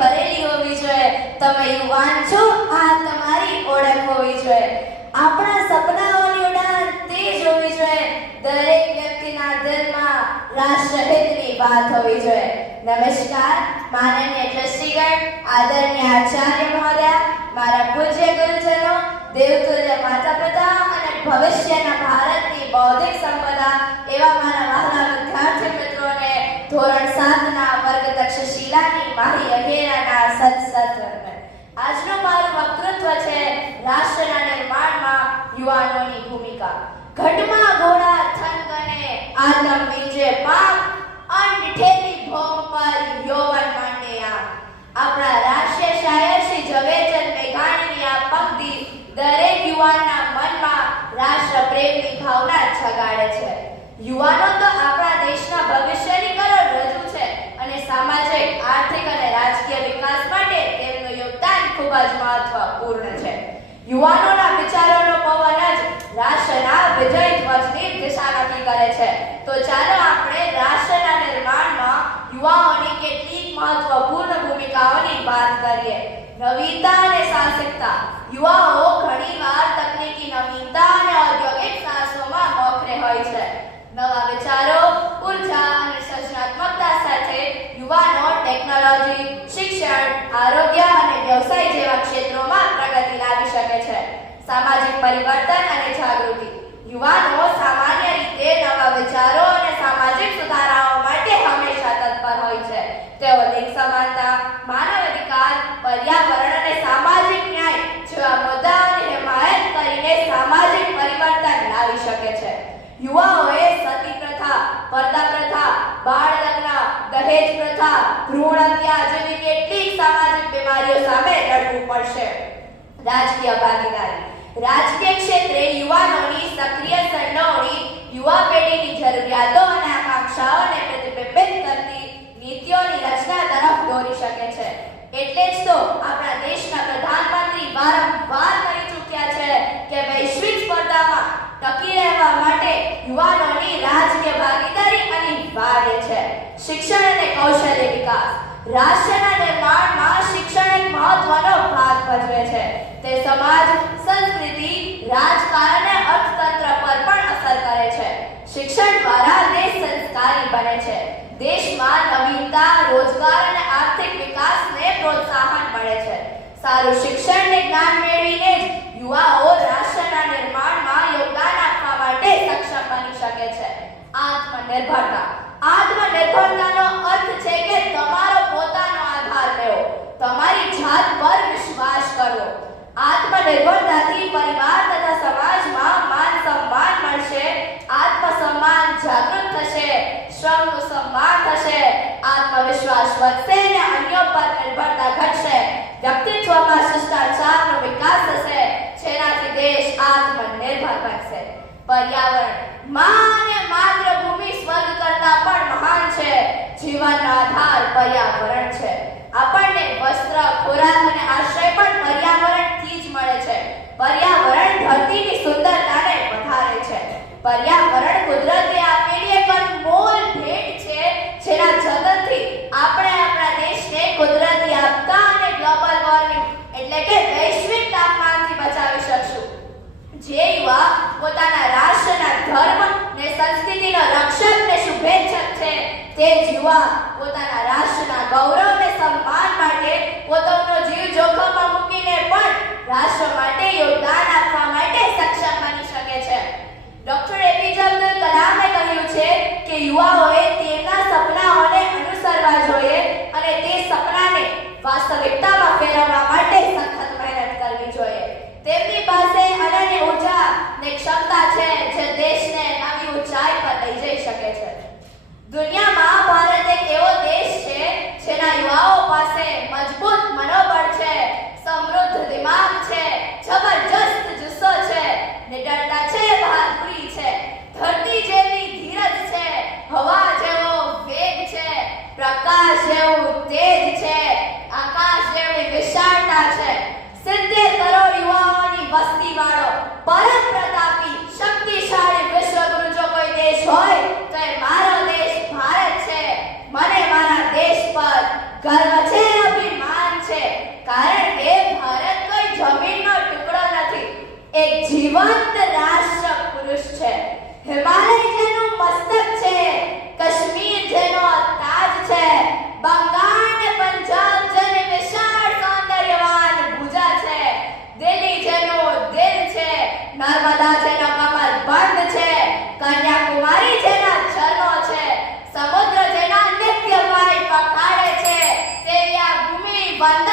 ભરેલી હોવી જોઈએ. તમે યુવાન છો, આ તમારી ઓળખ હોવી જોઈએ. આપણા સપનાઓની ઉડાન તેજ હોવી જોઈએ. દરેક વ્યક્તિના દિલમાં રાષ્ટ્રહિતની વાત હોવી જોઈએ. નમસ્કાર, માનનીય ટ્રસ્ટીગણ, આદરણીય આચાર્ય મહોદયા, મારા પૂજ્ય ગુરુજનો, દેવતુલ્ય માતા પિતા અને ભવિષ્યના ભારતની બૌદ્ધિક સંપદા એવા મારા વહાલા વિદ્યાર્થી મિત્રોને ધોરણ 7ના વર્ગ તક્ષશિલાની માહી અઘેરાના સત્સંગ. આજનું મારું વક્તૃત્વ છે રાષ્ટ્રના નિર્માણમાં યુવાનોની ભૂમિકા. ઘટમાં ઘોડા થનગને આદમ બીજે પાક અનઠેલી ભોમ પર યૌવન માંડે આંખ. આપણા રાષ્ટ્રીય શાયર શ્રી ઝવેરચંદ મેઘાણીની આ પંક્તિ દરેક યુવાનના મનમાં રાષ્ટ્ર પ્રેમની ભાવના જગાડે છે. યુવાનો તો આપણા દેશના ભવિષ્યની કરોડરજ્જુ છે અને સામાજિક, આર્થિક અને રાજકીય વિકાસ માટે તેમનું યોગદાન ખૂબ જ મહત્વપૂર્ણ છે. યુવાનોના વિચારોનો પવન જ રાષ્ટ્રના વિજય ધ્વજની દિશા નક્કી કરે છે. તો ચાલો આપણે રાષ્ટ્રના નિર્માણમાં યુવાઓની કેટલીક મહત્વપૂર્ણ ભૂમિકાઓની વાત કરીએ. નવીનતા અને સાહસિકતા. યુવાઓ ઘણીવાર તકનીકી નવીનતા અને ઔદ્યોગિક સાહસોમાં મોખરે હોય છે. નવા વિચારો, ઉર્જા અને સર્જનાત્મકતા સાથે યુવાનો ટેકનોલોજી, શિક્ષણ, આરોગ્ય અને વ્યવસાય જેવા ક્ષેત્રોમાં પ્રગતિ લાવી શકે છે. સામાજિક પરિવર્તન અને જાગૃતિ. યુવાનો સામાન્ય રીતે નવા વિચારો અને સામાજિક સુધારાઓ માટે હંમેશા તત્પર હોય છે. તેઓ લિંગ સમાનતા, માનવ અધિકાર, પર્યાવરણ અને સામાજિક ન્યાય જેવા મુદ્દાઓની હિમાયત કરીને સામાજિક પરિવર્તન લાવી શકે છે. યુવાઓએ સતી પ્રથા, પડદા પ્રથા, બાળ લગ્ન, દહેજ પ્રથા, ભ્રૂણ હત્યા જેવી કેટલીક સામાજિક બીમારીઓ સામે લડવું પડશે. રાજકીય ભાગીદારી. રાજકીય ક્ષેત્રે યુવાનોની સક્રિય સંડોવણી યુવા પેઢીની જરૂરિયાતો અને આકાંક્ષાઓને પ્રતિબિંબિત કરતી નીતિઓની રચના તરફ દોરી શકે છે. એટલે જ તો આપણા દેશના પ્રધાનમંત્રી વારંવાર કહી ચૂક્યા છે કે વૈશ્વિક સ્પર્ધામાં ટકી રહેવા માટે યુવાનોની રાજકીય ભાગીદારી અનિવાર્ય છે. શિક્ષણ અને કૌશલ્ય વિકાસ. રાષ્ટ્રના નિર્માણમાં શિક્ષણ એક મહત્વનો ભાગ ભજવે છે. તે સમાજ, સંસ્કૃતિ, રાજકારણ અને અર્થતંત્ર પર પણ અસર કરે છે. શિક્ષણ દ્વારા દેશ સંસ્કારી બને છે. દેશમાં નવીનતા, રોજગાર અને આર્થિક વિકાસને પ્રોત્સાહન મળે છે. સારું શિક્ષણ અને જ્ઞાન મેળવીને જ યુવાઓ રાષ્ટ્રના નિર્માણમાં યોગદાન આપવા માટે સક્ષમ બની શકે છે. આત્મનિર્ભરતા. આત્મનિર્ભરતાનો અર્થ છે કે તમારો પોતાનો આધાર લેવો, તમારી જાત પર વિશ્વાસ કરવો. આત્મનિર્ભરતાથી પરિવાર તથા સમાજમાં માન સન્માન મળશે, આત્મસન્માન જાગૃત થશે, શ્રમનું સન્માન થશે, આત્મવિશ્વાસ વધશે અને અન્યો પર નિર્ભરતા ઘટશે. વ્યક્તિત્વમાં શિષ્ટાચારનો વિકાસ થશે, જેનાથી દેશ આત્મનિર્ભર બનશે. પર્યાવરણ. માને માતૃભૂમિ સ્વર્ગ કરતા પણ મહાન છે. જીવનનો આધાર પર્યાવરણ છે. આપણને વસ્ત્ર, ખોરાક અને આશ્રય પણ પર્યાવરણથી જ મળે છે. પર્યાવરણ ધરતીની સુંદરતાને વધારે છે. પર્યાવરણ કુદરતે આપેલી એક અનમોલ ભેટ છે, જેના જતનથી આપણે આપણા દેશને કુદરતી આપતા અને ગ્લોબલ વોર્મિંગ એટલે કે વૈશ્વિક તાપમાનથી બચાવી શકશું. જે યુવા પોતાના રાષ્ટ્રના ધર્મ ને સંસ્કૃતિનો રક્ષક ને શુભેચ્છક છે, તે જ યુવા પોતાના રાષ્ટ્રના ગૌરવ અને સન્માન માટે પોતાનો જીવ જોખમમાં મૂકીને પણ રાષ્ટ્ર માટે યોગદાન આપવા માટે સક્ષમ બની શકે છે. ડોક્ટર એપીજે અબ્દુલ કલામે કહ્યું છે કે યુવાઓએ તેમના સપનાઓને અનુસરવા જોઈએ અને તે સપનાને વાસ્તવિકતામાં ફેરવવા માટે સખત મહેનત કરવી જોઈએ. તેમની પાસે અનન્ય ઉર્જા ને ક્ષમતા છે જે દેશને નવી ઊંચાઈ પર લઈ જઈ શકે છે. દુનિયામાં ભારત એક એવો દેશ છે જેના યુવાઓ પાસે મજબૂત મનોબળ છે, સમૃદ્ધ દિમાગ છે, જબરજસ્ત જુસ્સો છે, નિડરતા છે, બહાદુરી છે, ધરતી જેવી ધીરજ છે, હવા જેવો વેગ છે, પ્રકાશ જેવું તેજ છે, આકાશ જેવી વિશાળતા છે. 70 કરોડ યુવાઓની વસ્તી વાળો પરમ પ્રતાપી શક્તિશાળી વિશ્વગુરુ જો કોઈ દેશ હોય તો એ મારો દેશ ભારત છે. મને મારા દેશ પર ગર્વ છે, અભિમાન જીવંત રાષ્ટ્ર પુરુષ છે. હિમાલય જેનું મસ્તક છે, કાશ્મીર જેનો તાજ છે, બંગાળ ને પંજાબ જેની વિશાળ સૌંદર્યવાન ભુજા છે, દિલ્હી જેનું દિલ છે, નર્મદા જેનો કમર બંધ છે, કન્યાકુમારી જેના ચરણો છે, સમુદ્ર જેના નિત્ય વાય પખાડે છે, તેવી આ ભૂમિ વંદન